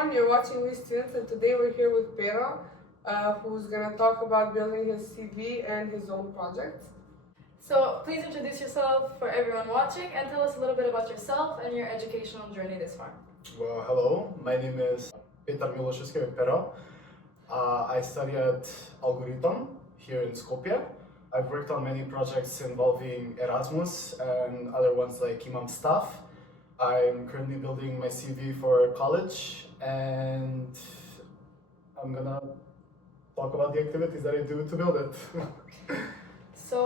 everyone, you're watching We Students, and today we're here with Petar, who's gonna talk about building his CV and his own projects. So please introduce yourself for everyone watching and tell us a little bit about yourself and your educational journey this far. Well, hello, my name is Petar Miloshevski with Petar. I study at Algorithm here in Skopje. I've worked on many projects involving Erasmus and other ones like Imam staff. I'm currently building my CV for college, and I'm gonna talk about the activities that I do to build it. So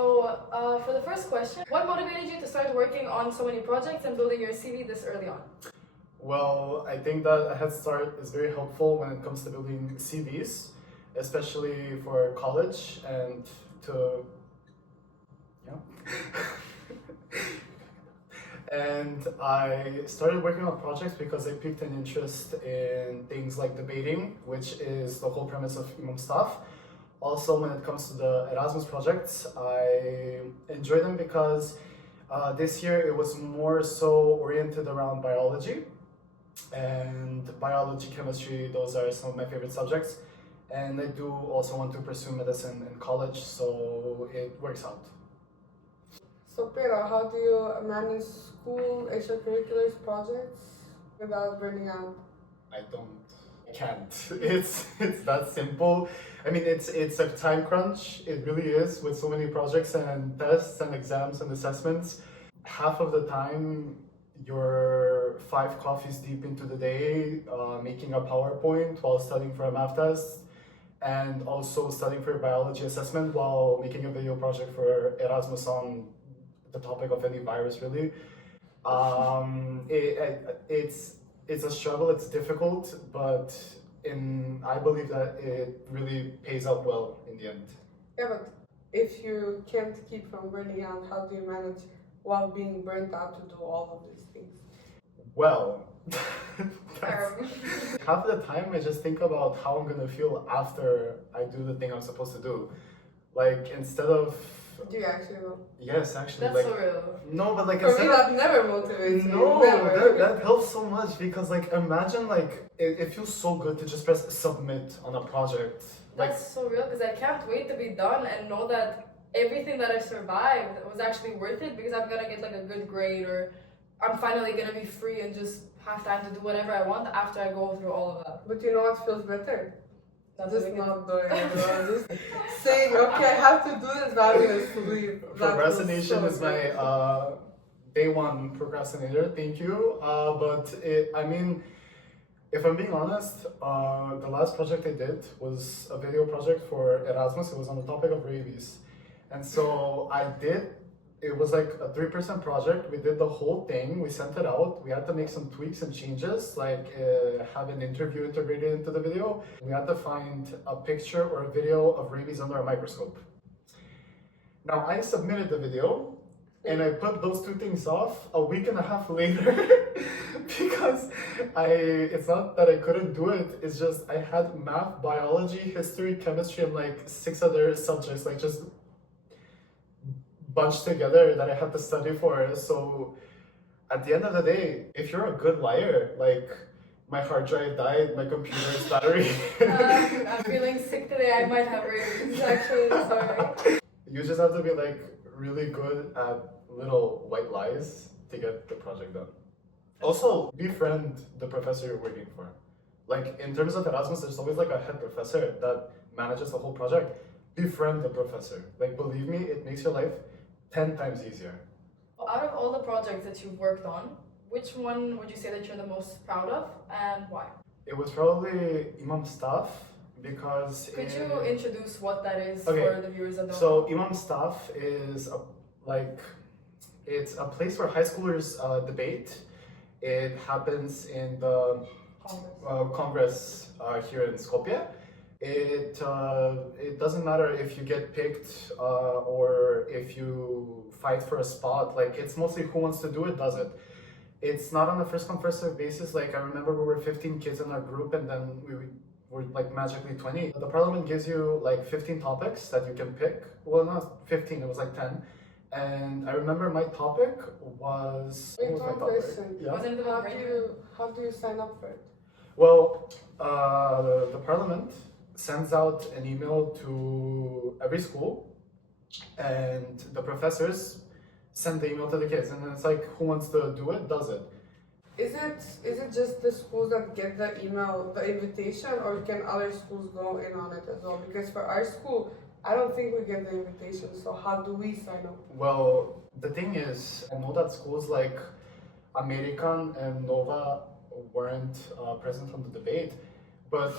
for the first question, what motivated you to start working on so many projects and building your CV this early on? Well, I think that a head start is very helpful when it comes to building CVs, especially for college and to, And I started working on projects because I piqued an interest in things like debating, which is the whole premise of Imam staff. Also, when it comes to the Erasmus projects, I enjoy them because this year it was more so oriented around biology. And biology, chemistry, those are some of my favorite subjects. And I do also want to pursue medicine in college, so it works out. So Petar, how do you manage school, extracurriculars, projects without burning out? I can't. It's that simple. I mean, it's a time crunch. It really is, with so many projects and tests and exams and assessments. Half of the time, you're 5 coffees deep into the day, making a PowerPoint while studying for a math test, and also studying for a biology assessment while making a video project for Erasmus on the topic of any virus, really. It's a struggle, it's difficult, but I believe that it really pays out well in the end. Yeah, but if you can't keep from burning out, how do you manage while being burnt out to do all of these things? Well, half the time I just think about how I'm gonna feel after I do the thing I'm supposed to do. Like, instead of... Do you actually know? Yes, actually. That's so real. No, but like... For me, that never motivates me. No, that helps so much, because like, imagine like, it feels so good to just press submit on a project. That's so real, because I can't wait to be done and know that everything that I survived was actually worth it, because I'm gonna get like a good grade, or I'm finally gonna be free and just have time to do whatever I want after I go through all of that. But you know what feels better? Just That's not doing it, just saying, okay, I have to do this, but I'm gonna sleep. Procrastination is my day one procrastinator, thank you. I mean, if I'm being honest, the last project I did was a video project for Erasmus. It was on the topic of rabies. And so it was like a 3-person project. We did the whole thing, we sent it out. We had to make some tweaks and changes, like have an interview integrated into the video. We had to find a picture or a video of rabies under a microscope. Now, I submitted the video and I put those 2 things off a week and a half later because it's not that I couldn't do it, it's just I had math, biology, history, chemistry, and like 6 other subjects, like just bunched together that I had to study for. So at the end of the day, if you're a good liar, like my hard drive died, my computer's battery. I'm feeling sick today. I might have rabies, actually. Sorry. You just have to be like really good at little white lies to get the project done. Also, befriend the professor you're working for. Like, in terms of Erasmus, there's always like a head professor that manages the whole project. Befriend the professor. Like, believe me, it makes your life 10 times easier. Out of all the projects that you've worked on, which one would you say that you're the most proud of, and why? It was probably Imam staff, because... Could you introduce what that is Okay. for the viewers that don't So know? Imam staff is it's a place where high schoolers debate. It happens in the Congress here in Skopje. It doesn't matter if you get picked or if you fight for a spot. Like, it's mostly who wants to do it does it. It's not on a first come first served basis. Like, I remember we were 15 kids in our group, and then we were like magically 20. The parliament gives you like 15 topics that you can pick. Well, not 15, it was like 10. And I remember my topic was... Wait, one question. Yeah. Wasn't it about brain? How do you sign up for it? Well, the parliament sends out an email to every school, and the professors send the email to the kids, and then it's like, who wants to do it, does it. Is it just the schools that get the email, the invitation, or can other schools go in on it as well? Because for our school, I don't think we get the invitation, so how do we sign up? Well, the thing is, I know that schools like American and Nova weren't present on the debate, but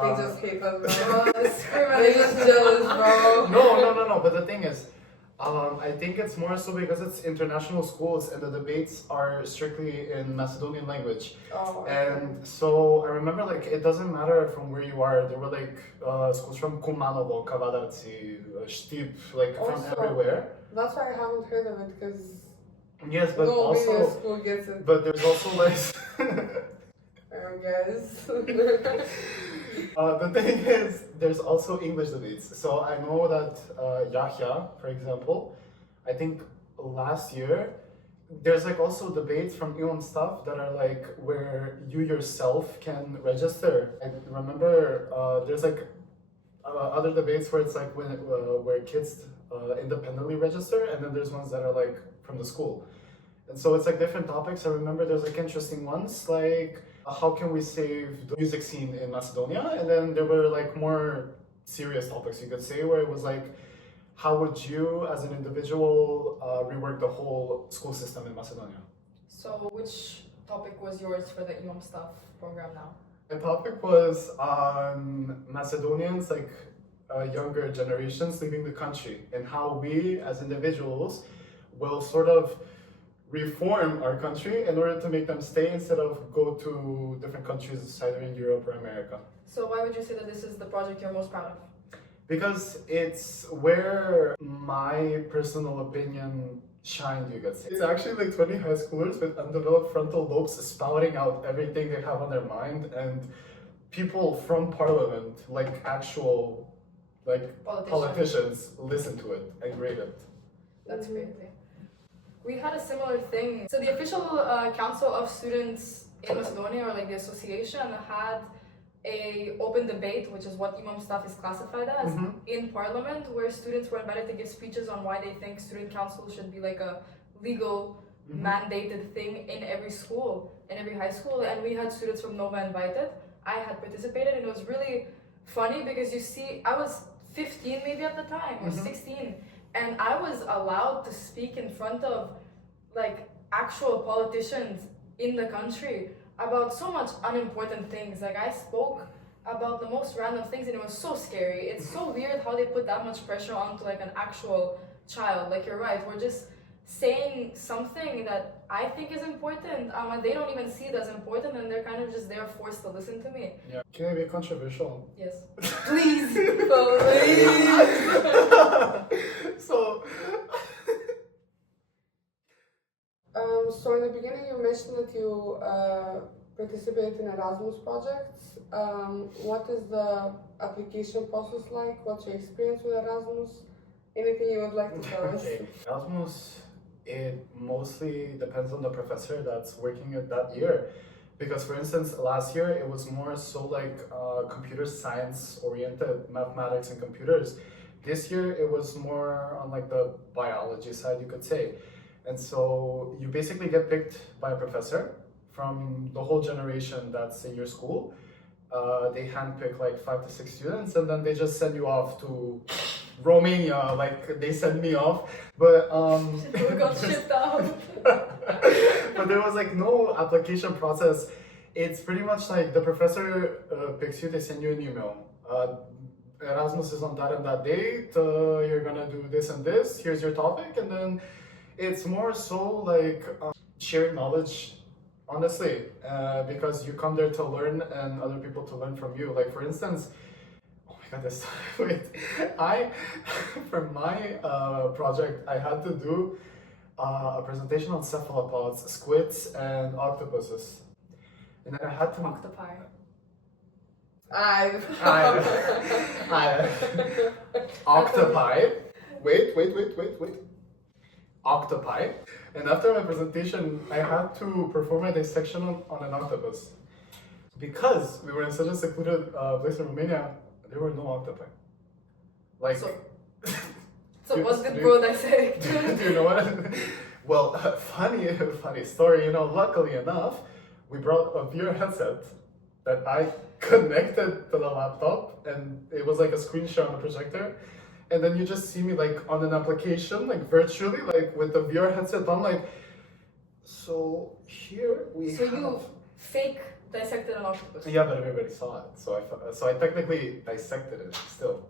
They just hate us, bro. Oh, They're discrimination. just jealous, bro. no. But the thing is, I think it's more so because it's international schools and the debates are strictly in Macedonian language. Oh, And so I remember, like, it doesn't matter from where you are. There were like schools from Kumanovo, Kavadarci, Štip, like from Also- everywhere. that's why I haven't heard of it, because Yes, but no also, media school gets it. but there's also like. I guess. The thing is, there's also English debates. So I know that Yahya, for example, I think last year, there's like also debates from Imam staff that are like where you yourself can register. I remember there's like other debates where it's like where kids independently register, and then there's ones that are like from the school. And so it's like different topics. I remember there's like interesting ones like how can we save the music scene in Macedonia? And then there were like more serious topics, you could say, where it was like, how would you as an individual rework the whole school system in Macedonia? So which topic was yours for the Imam staff program now? The topic was on Macedonians, like younger generations leaving the country, and how we as individuals will sort of reform our country in order to make them stay instead of go to different countries either in Europe or America. So why would you say that this is the project you're most proud of? Because it's where my personal opinion shined, you could say. It's actually like 20 high schoolers with undeveloped frontal lobes spouting out everything they have on their mind, and people from parliament, like actual like politicians, listen to it and grade it. That's crazy. We had a similar thing. So the official council of students in Macedonia, or like the association, had a open debate, which is what Imam staff is classified as, in parliament, where students were invited to give speeches on why they think student council should be like a legal mandated thing in every school, in every high school. And we had students from Nova invited. I had participated, and it was really funny because you see, I was 15 maybe at the time, or 16, and I was allowed to speak in front of like actual politicians in the country about so much unimportant things. Like I spoke about the most random things, and it was so scary. It's so weird how they put that much pressure onto like an actual child. Like you're right, we're just saying something that I think is important, and they don't even see it as important, and they're kind of just there forced to listen to me. Yeah. Can I be controversial? Yes. Please. So So in the beginning you mentioned that you participate in Erasmus projects. What is the application process like? What's your experience with Erasmus? Anything you would like to tell us? okay. Erasmus, it mostly depends on the professor that's working it that year. Because for instance, last year it was more so like computer science oriented, mathematics and computers. This year it was more on like the biology side, you could say. And so you basically get picked by a professor from the whole generation that's in your school. They handpick like 5 to 6 students, and then they just send you off to Romania. Like they sent me off, but We got shipped out. but there was like no application process. It's pretty much like the professor picks you, they send you an email. Erasmus is on that and that date, you're gonna do this and this, here's your topic, and then it's more so like sharing knowledge, honestly, because you come there to learn and other people to learn from you. Like for instance, oh my god, this wait, for my project, I had to do a presentation on cephalopods, squids, and octopuses. And then I had to... Octopi. Octopi. Wait. Octopi. And after my presentation, I had to perform a dissection on an octopus. because we were in such a secluded place in Romania, there were no octopi. Like, So what did bro dissect? do you know what? Well, funny story. You know, luckily enough, we brought a VR headset that I connected to the laptop, and it was like a screen share on the projector. And then you just see me like on an application, like virtually, like with the VR headset on, like. So here we. So you fake dissected an octopus? Yeah, but everybody saw it, so I technically dissected it still.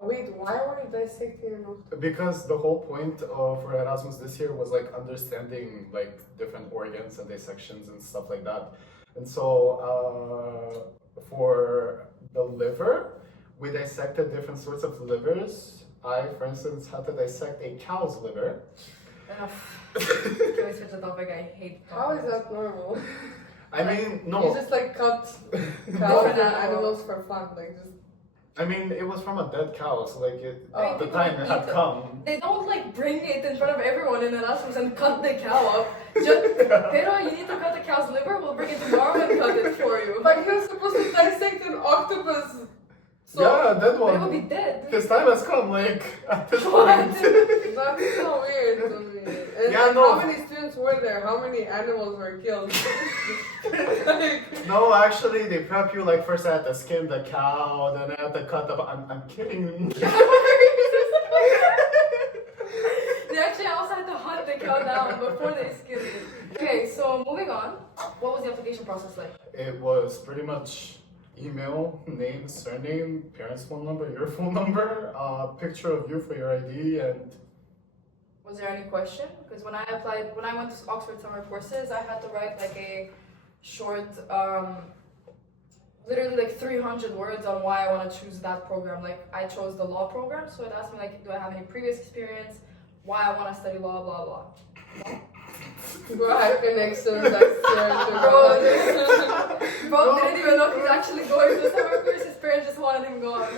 Wait, why were you dissecting an octopus? Because the whole point for Erasmus this year was like understanding like different organs and dissections and stuff like that. And so for the liver, we dissected different sorts of livers. I, for instance, had to dissect a cow's liver. Enough. Can we switch the topic? I hate How is that normal? I mean, no. You just like cut cows and Different animals for fun, like just. I mean, it was from a dead cow, so like Oh. the time it had come. They don't like bring it in front of everyone in Erasmus and cut the cow up. Just, Pero, you need to cut the cow's liver, we'll bring it tomorrow and cut it for you. But you're supposed to dissect an octopus. So Yeah, that But it one. will be dead. His time has come, like, at this What? point. that's so weird to me. And Yeah, like, no. how many students were there? How many animals were killed? Like, No, actually, they prep you, like, first I had to skin the cow, then I had to cut the... I'm kidding. They actually also had to hunt the cow down before they skinned it. Okay, so moving on. What was the application process like? It was pretty much email, name, surname, parents' phone number, your phone number, picture of you for your ID, and... Was there any question? Because when I went to Oxford summer courses, I had to write like a short, literally like 300 words on why I want to choose that program. Like I chose the law program, so it asked me like, do I have any previous experience? Why I want to study law, blah blah. bro had connections, that's Bro didn't even know he's actually going to summer course. His parents just wanted him gone.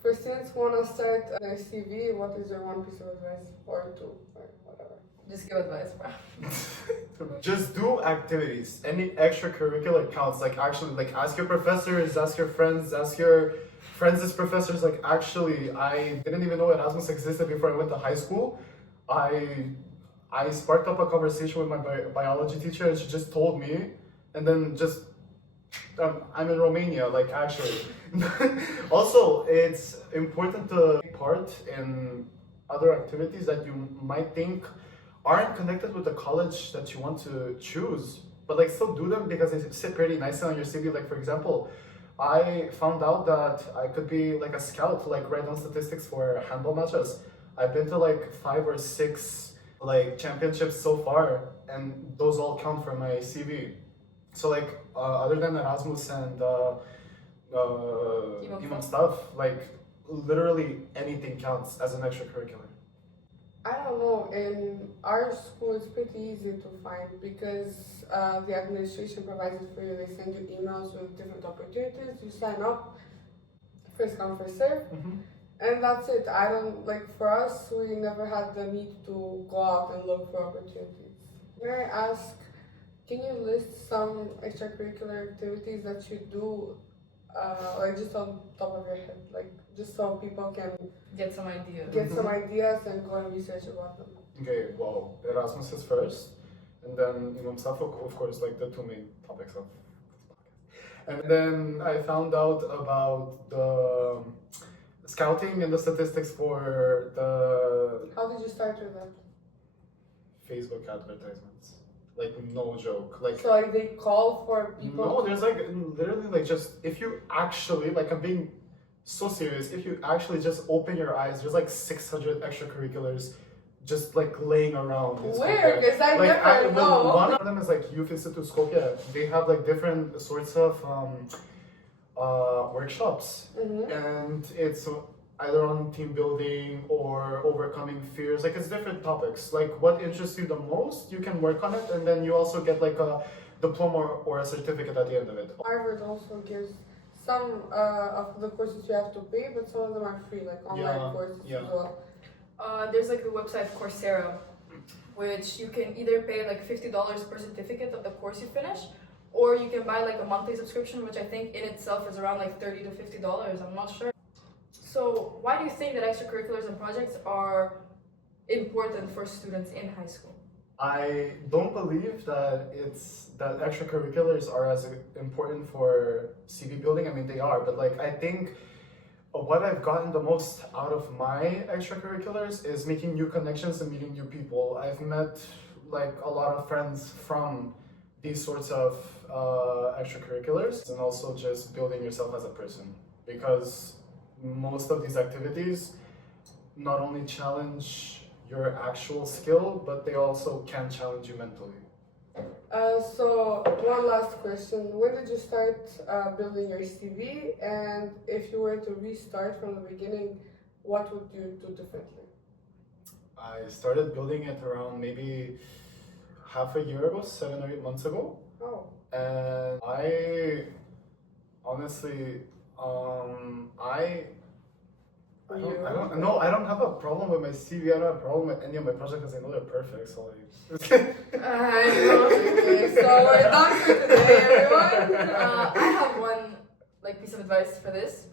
For students who want to start their CV, what is your one piece of advice? Or two, or whatever. Just give advice, bro. Just do activities. Any extracurricular counts. Like, actually, like, ask your professors, ask your friends, ask your friends' professors. Like, actually, I didn't even know Erasmus existed before I went to high school. I sparked up a conversation with my biology teacher, and she just told me, and then just I'm in Romania, like, actually. Also, it's important to take part in other activities that you might think aren't connected with the college that you want to choose, but like still do them because they sit pretty nicely on your CV. Like, for example, I found out that I could be like a scout to like write down statistics for handball matches. I've been to like 5 or 6 like championships so far, and those all count for my CV. So like other than Erasmus and Imam stuff, like literally anything counts as an extracurricular. I don't know, in our school it's pretty easy to find because the administration provides it for you. They send you emails with different opportunities. You sign up, first come, first serve, and that's it. I don't, like, for us, we never had the need to go out and look for opportunities. May I ask, can you list some extracurricular activities that you do, like just on top of your head, like just so people can Get some ideas. get some ideas and go and research about them? Okay, well, Erasmus is first, and then Imam stuff, of course, like the 2 main topics of this podcast. And then I found out about the scouting and the statistics for the How did you start with that? Facebook advertisements. Like, no joke. Like, So like they call for people? no, there's like literally like just if you actually, like, I'm being so serious, if you actually just open your eyes, there's like 600 extracurriculars just like laying around in Where? Skopje. Because I Like, never know. one of them is like Youth Institute Skopje. They have like different sorts of workshops, and it's either on team building or overcoming fears. Like, it's different topics. Like, what interests you the most, you can work on it, and then you also get like a diploma or a certificate at the end of it. Harvard also gives some of the courses you have to pay, but some of them are free, like online courses as well. There's like the website Coursera, which you can either pay like $50 per certificate of the course you finish, or you can buy like a monthly subscription, which I think in itself is around like $30 to $50. I'm not sure. So why do you think that extracurriculars and projects are important for students in high school? I don't believe that extracurriculars are as important for CV building. I mean, they are, but like I think what I've gotten the most out of my extracurriculars is making new connections and meeting new people. I've met like a lot of friends from these sorts of extracurriculars, and also just building yourself as a person, because most of these activities not only challenge your actual skill, but they also can challenge you mentally. So one last question. When did you start building your CV? And if you were to restart from the beginning, what would you do differently? I started building it around maybe half a year ago, 7 or 8 months ago. Oh. And I honestly, I don't have a problem with my CV. I don't have a problem with any of my projects because I know they're perfect. So like, Okay, so we're done for today, everyone. I have one like piece of advice for this.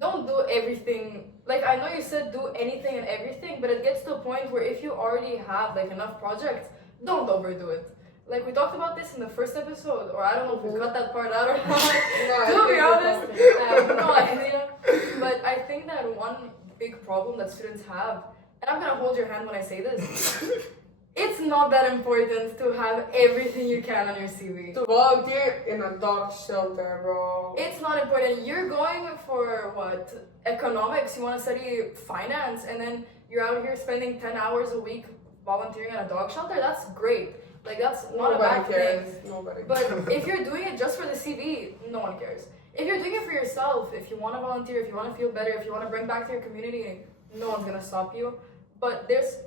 Don't do everything. Like I know you said do anything and everything, but it gets to a point where if you already have like enough projects, don't overdo it. Like we talked about this in the first episode, or I don't know if we cut that part out or not. To be honest, I have no idea. But I think that one big problem that students have, and I'm gonna hold your hand when I say this, it's not that important to have everything you can on your CV. To volunteer in a dog shelter, bro. It's not important. You're going for what? Economics, you wanna study finance, and then you're out here spending 10 hours a week volunteering at a dog shelter? That's great. Like that's not a bad thing. Nobody But cares. if you're doing it just for the CV, no one cares. If you're doing it for yourself, if you want to volunteer, if you want to feel better, if you want to bring back to your community, no one's gonna stop you. But there's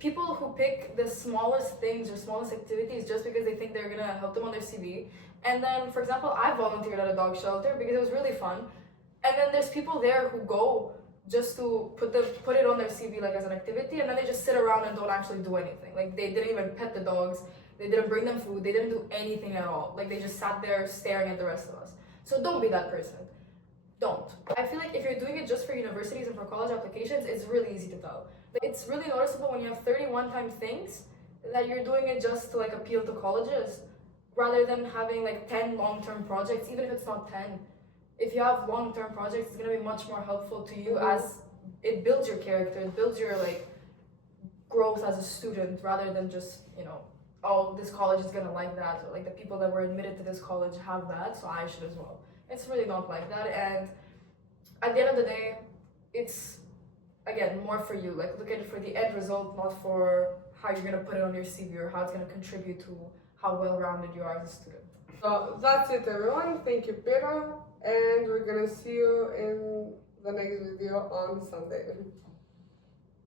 people who pick the smallest things or smallest activities just because they think they're gonna help them on their CV. And then, for example, I volunteered at a dog shelter because it was really fun. And then there's people there who go just to put it on their CV like as an activity, and then they just sit around and don't actually do anything. Like they didn't even pet the dogs, they didn't bring them food, they didn't do anything at all. Like they just sat there staring at the rest of us. So don't be that person. Don't. I feel like if you're doing it just for universities and for college applications, it's really easy to tell. Like, it's really noticeable when you have 31 time things that you're doing it just to like appeal to colleges, rather than having like 10 long-term projects, even if it's not 10. If you have long-term projects, it's gonna be much more helpful to you as it builds your character, it builds your like growth as a student, rather than just, you know, oh, this college is gonna like that, or like the people that were admitted to this college have that, so I should as well. It's really not like that, and at the end of the day, it's again more for you. Like look at it for the end result, not for how you're gonna put it on your CV or how it's gonna contribute to how well-rounded you are as a student. So that's it, everyone. Thank you, Petar. And we're gonna see you in the next video on Sunday.